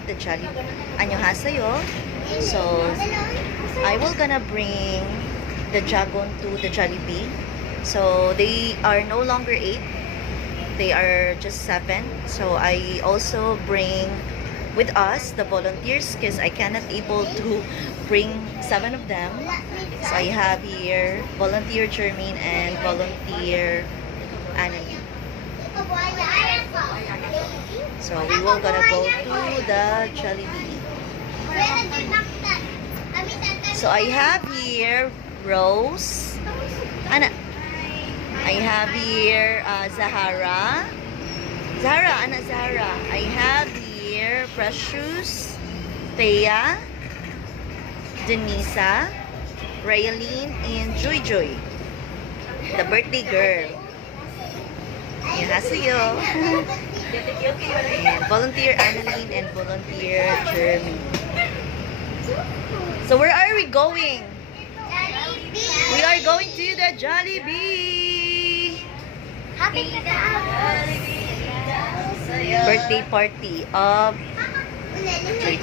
at the Jollibee. 안녕하세요. So, I will gonna bring the Jagon to the Jollibee. So, they are no longer 8. They are just 7. So, I also bring with us the volunteers because I cannot able to bring 7 of them. So, I have here volunteer Jermaine and volunteer Annalie. So we will gonna go to the Jollibee. So I have here Rose. Anna. I have here Zahara. Zahara. I have here Precious, Thea, Denisa, Raylene, and Joy. The birthday girl. 안녕하세요. And volunteer Annalyn and volunteer Jeremy. So where are we going? Jollibee. We are going to the Jollibee. Happy Birthday party of Joy.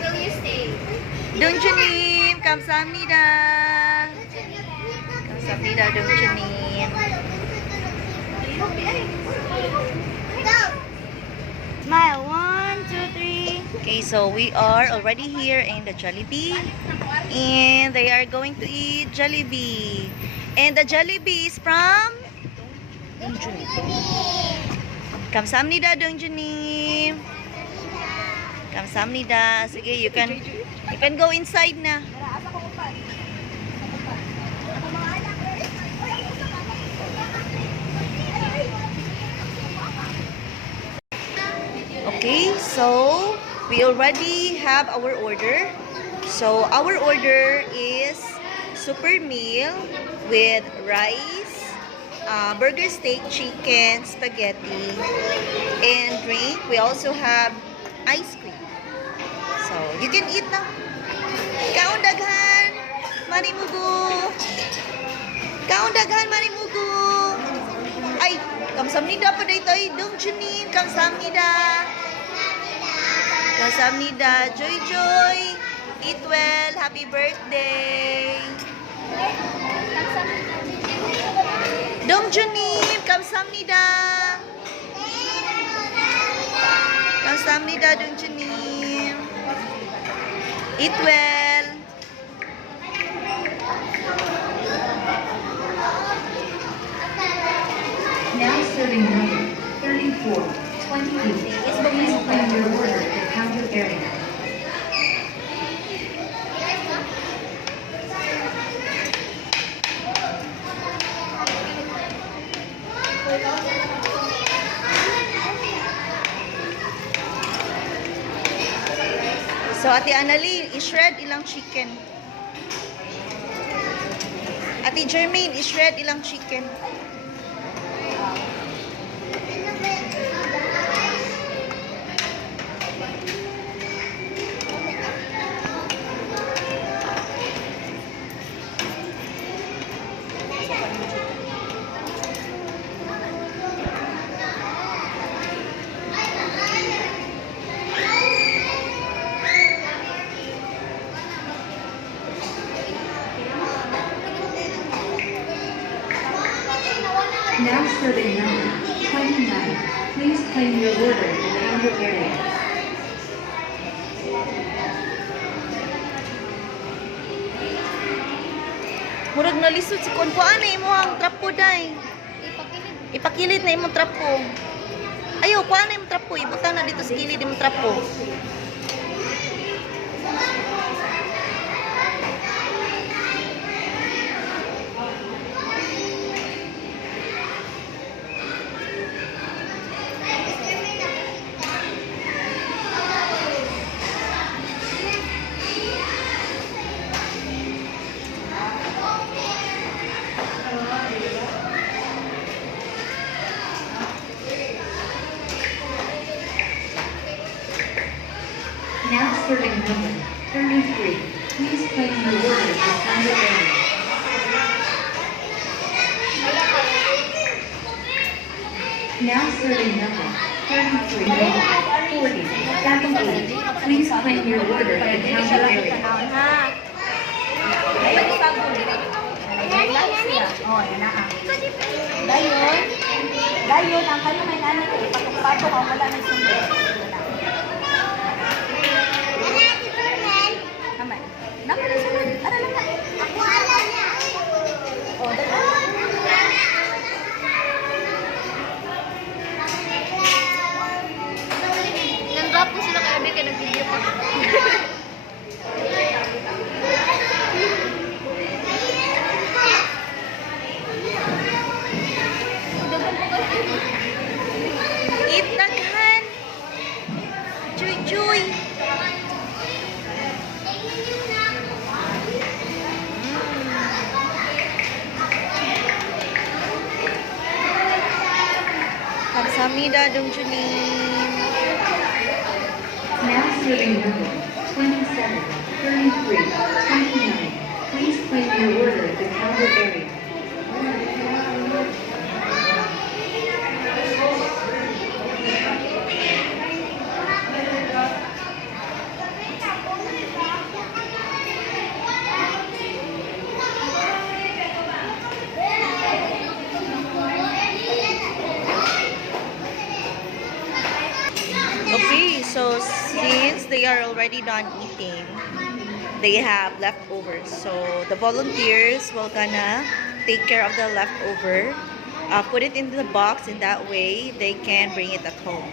Will you stay? Dongjunim, 감사합니다. 감사합니다, Dongjunim. Smile. 1, 2, 3. Okay, so we are already here in the Jollibee, and they are going to eat Jollibee. And the Jollibee is from Dongjunim. 감사합니다, Dongjunim. 감사합니다. Sige, you can go inside na. Okay, so we already have our order. So our order is super meal with rice, burger steak, chicken, spaghetti, and drink. We also have ice cream. So you can eat now. Kaon daghan, manimugo. Kaon daghan, manimugo. Ay, 감사합니다 po dito. Dongjunim, 감사합니다. 감사합니다. Joy. Eat well. Happy birthday. Dongjunim, 감사합니다. 감사합니다, Dongjunim. Eat well. Now serving number 3428. Please claim your order at the counter area. So, Ate Annalyn, i-shred ilang chicken. Ate Jermaine, i-shred ilang chicken. Now serving number 29. Please claim your order at the counter area. Murag nalisod si Kon. Kuan na imo ang trapo, day. Ipakilid na imong trapo. Ayaw, kuan na imong trapo. Ibutang na dito sa kilid imong trapo. Now serving number 33. Please claim your order at the counter area. Now serving number 33, 40, 78. Please claim your order at the counter area. Ha? Oh, yan na ah. Dayon, ang kanya may nanay ko, ipatok-patok ang wala ng sundo. Naman. Naman na sunod. Ano lang ka? Oh, Nang-drop ko sila kaya may nag-video pa. Eat daghan. Joy, joy. Kamsahamnida, Dong Junin. Now serving number 27, 33, 29. Please claim your order at the counter area. Okay, so since they are already done eating, they have leftovers. So the volunteers will gonna take care of the leftover, put it into the box, in that way they can bring it at home.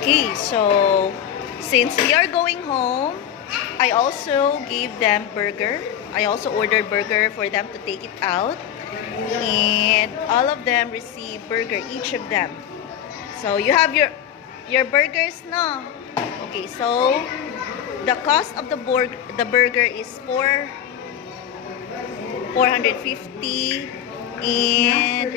Okay, so since we are going home, I also gave them burger. I also ordered burger for them to take it out. And all of them receive burger, each of them. So you have your burgers, no? Okay, so the cost of the burger is 450 and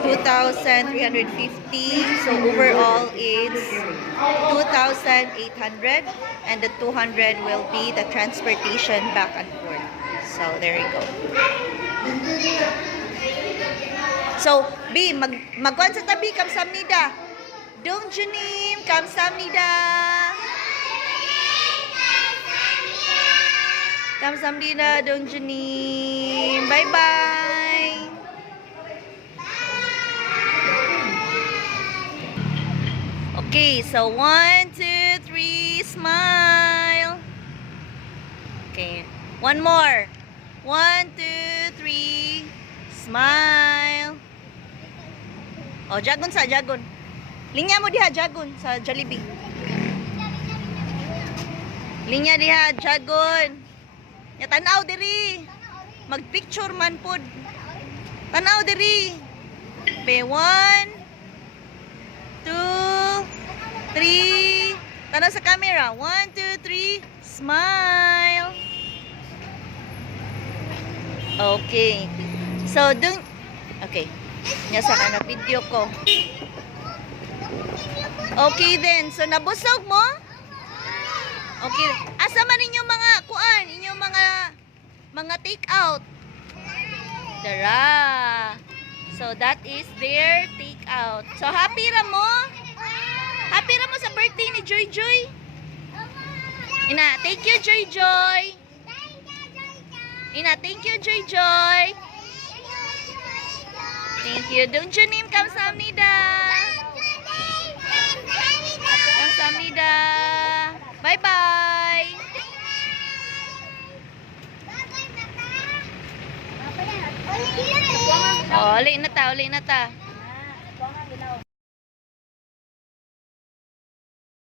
2,350. So overall it's 2,800, and the 200 will be the transportation back and forth. So there you go. So B, magkuhan sa tabi, kamsahamnida. Dong Junim, kamsahamnida. Kamsahamnida, Dong Junim. Bye-bye. Okay, so 1, 2, 3, smile. Okay, one more. 1, 2, 3, smile. Oh, jagon sa jagon. Linya mo diha jagon sa Jollibee. Linya diha jagon. Ya tanaw diri. Magpicture man pod. Tanaw diri. Be 1, 2, 3. Tanaw sa camera. 1, 2, 3. Smile. Okay. So, okay. Nyasa ka na video ko. Okay then. So, nabusog mo? Okay. Asa man inyong mga kuan? Inyong mga take out? Dara. So, that is their take out. So, happy ra mo? Happy ra mo sa birthday ni Joy Joy? Ina, thank you Joy Joy. Ina, thank you Joy Joy. Thank you. Dong Junim, kamsahamnida. Kamsahamnida. Bye-bye. Oh, uli na ta, uli na ta.